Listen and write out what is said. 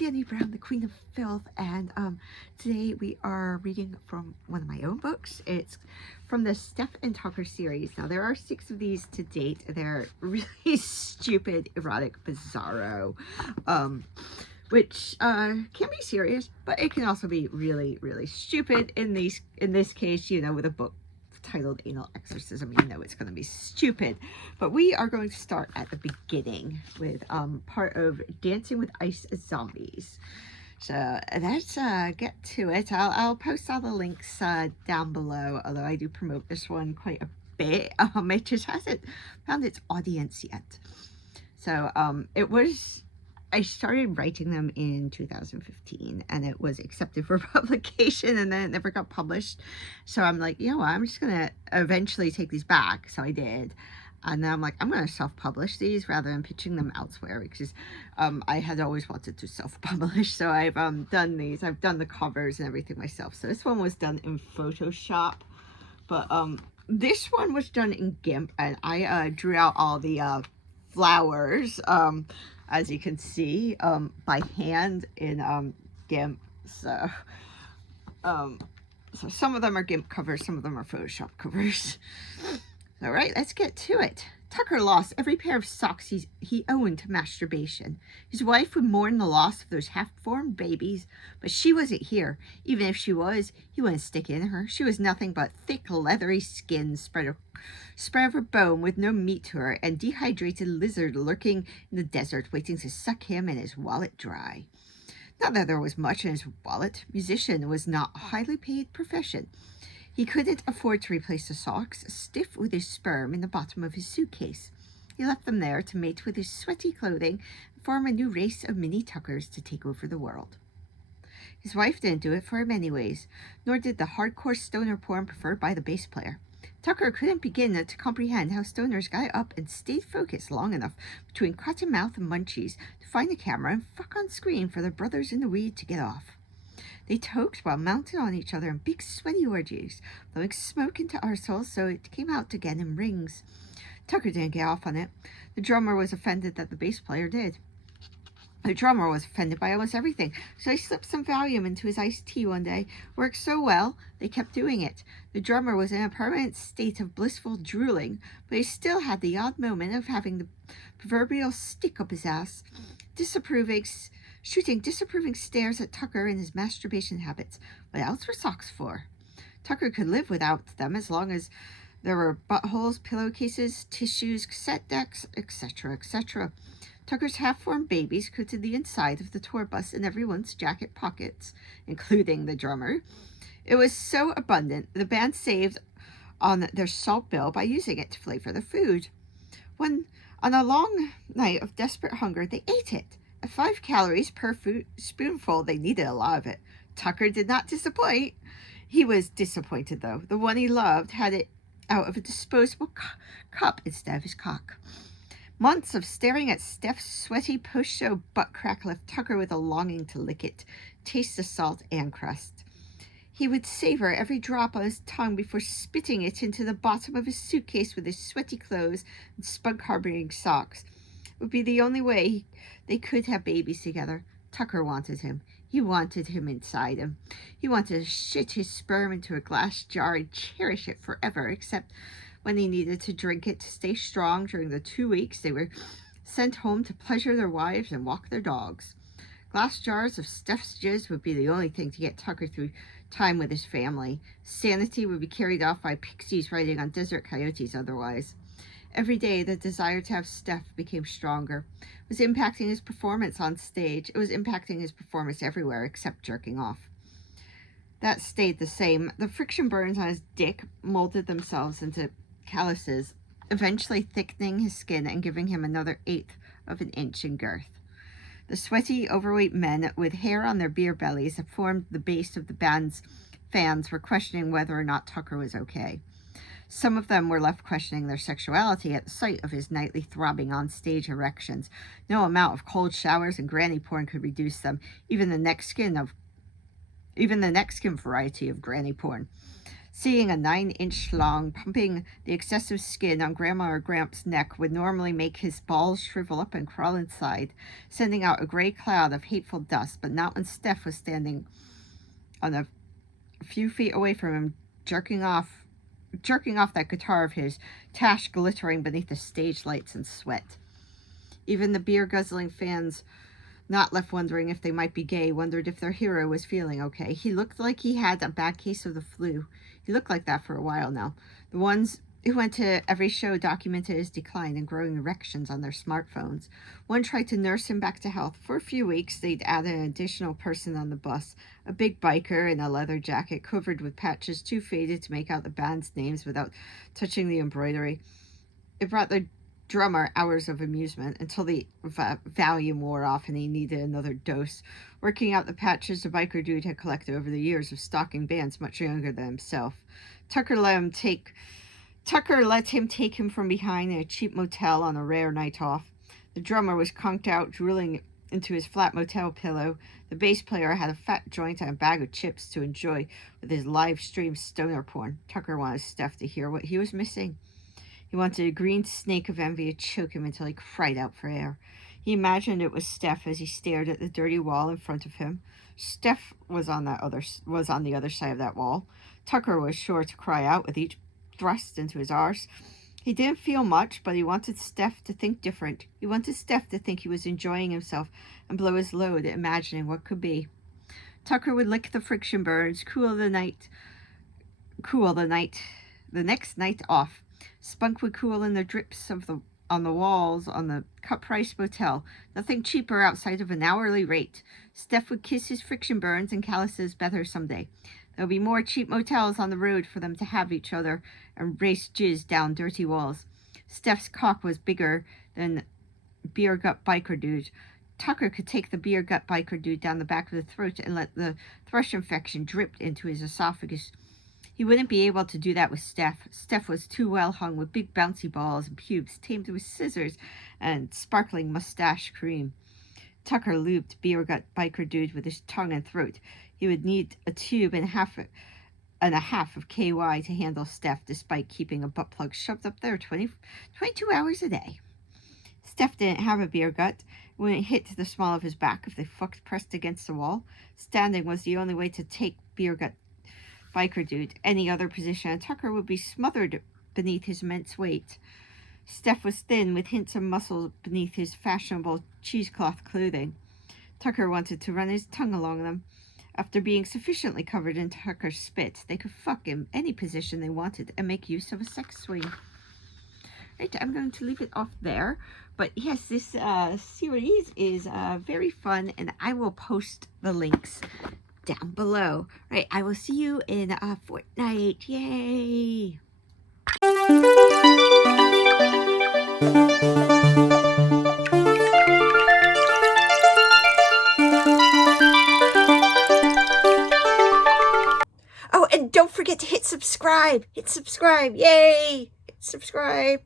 Dani Brown, the Queen of Filth, and today we are reading from one of my own books. It's from the Stef and Tucker series. Now, there are 6 of these to date. They're really stupid, erotic, bizarro, which can be serious, but it can also be really, really stupid. In this case, you know, with a book titled Anal Exorcism, you know it's going to be stupid. But we are going to start at the beginning with part of Dancing with Ice Zombies. So let's get to it. I'll post all the links down below, although I do promote this one quite a bit. It just hasn't found its audience yet. So I started writing them in 2015, and it was accepted for publication, and then it never got published. So I'm like, you know what, I'm just going to eventually take these back. So I did. And then I'm like, I'm going to self-publish these rather than pitching them elsewhere, because I had always wanted to self-publish. So I've done these. I've done the covers and everything myself. So this one was done in Photoshop. But this one was done in GIMP, and I drew out all the flowers, as you can see, by hand in GIMP. So some of them are GIMP covers, some of them are Photoshop covers. All right, let's get to it. Tucker lost every pair of socks he owned to masturbation. His wife would mourn the loss of those half-formed babies, but she wasn't here. Even if she was, he wouldn't stick in her. She was nothing but thick, leathery skin spread over bone with no meat to her, and dehydrated lizard lurking in the desert waiting to suck him and his wallet dry. Not that there was much in his wallet. Musician was not a highly paid profession. He couldn't afford to replace the socks, stiff with his sperm in the bottom of his suitcase. He left them there to mate with his sweaty clothing and form a new race of mini Tuckers to take over the world. His wife didn't do it for him anyways, nor did the hardcore stoner porn preferred by the bass player. Tucker couldn't begin to comprehend how stoners got up and stayed focused long enough between cotton mouth and munchies to find the camera and fuck on screen for their brothers in the weed to get off. They toked while mounted on each other in big sweaty orgies, blowing smoke into arseholes so it came out again in rings. Tucker didn't get off on it. The drummer was offended that the bass player did. The drummer was offended by almost everything, so he slipped some Valium into his iced tea one day. Worked so well, they kept doing it. The drummer was in a permanent state of blissful drooling, but he still had the odd moment of having the proverbial stick up his ass, shooting disapproving stares at Tucker and his masturbation habits. What else were socks for? Tucker could live without them as long as there were buttholes, pillowcases, tissues, cassette decks, etc., etc. Tucker's half-formed babies coated the inside of the tour bus in everyone's jacket pockets, including the drummer. It was so abundant, the band saved on their salt bill by using it to flavor the food. On a long night of desperate hunger, they ate it. At 5 calories per spoonful, they needed a lot of it. Tucker did not disappoint. He was disappointed, though. The one he loved had it out of a disposable cup instead of his cock. Months of staring at Stef's sweaty post-show butt crack left Tucker with a longing to lick it, taste the salt and crust. He would savor every drop on his tongue before spitting it into the bottom of his suitcase with his sweaty clothes and spunk-harboring socks. It would be the only way they could have babies together. Tucker wanted him. He wanted him inside him. He wanted to shit his sperm into a glass jar and cherish it forever, except when he needed to drink it to stay strong during the 2 weeks they were sent home to pleasure their wives and walk their dogs. Glass jars of Stef's jizz would be the only thing to get Tucker through time with his family. Sanity would be carried off by pixies riding on desert coyotes otherwise. Every day, the desire to have Stef became stronger. It was impacting his performance on stage. It was impacting his performance everywhere except jerking off. That stayed the same. The friction burns on his dick molded themselves into calluses, eventually thickening his skin and giving him another 1/8 of an inch in girth. The sweaty, overweight men with hair on their beer bellies that formed the base of the band's fans were questioning whether or not Tucker was okay. Some of them were left questioning their sexuality at the sight of his nightly throbbing on-stage erections. No amount of cold showers and granny porn could reduce them, even the next skin variety of granny porn. Seeing a 9-inch long pumping the excessive skin on Grandma or Gramps' neck would normally make his balls shrivel up and crawl inside, sending out a gray cloud of hateful dust, but not when Stef was standing on a few feet away from him, jerking off that guitar of his, Tash glittering beneath the stage lights and sweat. Even the beer-guzzling fans, not left wondering if they might be gay, wondered if their hero was feeling okay. He looked like he had a bad case of the flu. He looked like that for a while now. The ones who went to every show documented his decline and growing erections on their smartphones. One tried to nurse him back to health. For a few weeks, they'd added an additional person on the bus, a big biker in a leather jacket covered with patches too faded to make out the band's names without touching the embroidery. It brought the drummer hours of amusement until the Valium wore off and he needed another dose, working out the patches the biker dude had collected over the years of stalking bands much younger than himself. Tucker let him take him from behind in a cheap motel on a rare night off. The drummer was conked out, drooling into his flat motel pillow. The bass player had a fat joint and a bag of chips to enjoy with his live stream stoner porn. Tucker wanted Stef to hear what he was missing. He wanted a green snake of envy to choke him until he cried out for air. He imagined it was Stef as he stared at the dirty wall in front of him. Stef was on the other side of that wall. Tucker was sure to cry out with each thrust into his arse. He didn't feel much, but he wanted Stef to think different. He wanted Stef to think he was enjoying himself and blow his load at imagining what could be. Tucker would lick the friction burns, cool the next night off. Spunk would cool in the drips on the walls on the cut-price motel. Nothing cheaper outside of an hourly rate. Stef would kiss his friction burns and calluses better someday. There would be more cheap motels on the road for them to have each other and race jizz down dirty walls. Stef's cock was bigger than beer gut biker dude. Tucker could take the beer gut biker dude down the back of the throat and let the thrush infection drip into his esophagus. He wouldn't be able to do that with Stef. Stef was too well hung with big bouncy balls and pubes tamed with scissors and sparkling mustache cream. Tucker lubed beer gut biker dude with his tongue and throat. He would need a tube and a half of KY to handle Stef, despite keeping a butt plug shoved up there 22 hours a day. Stef didn't have a beer gut. It wouldn't hit the small of his back if they fucked pressed against the wall. Standing was the only way to take beer gut biker dude. Any other position, and Tucker would be smothered beneath his immense weight. Stef was thin, with hints of muscle beneath his fashionable cheesecloth clothing. Tucker wanted to run his tongue along them. After being sufficiently covered in Tucker's spit, they could fuck him any position they wanted and make use of a sex swing. Right, I'm going to leave it off there. But yes, this series is very fun, and I will post the links down below. Right, I will see you in a fortnight. Yay! Oh, and don't forget to hit subscribe. Hit subscribe. Yay! Hit subscribe.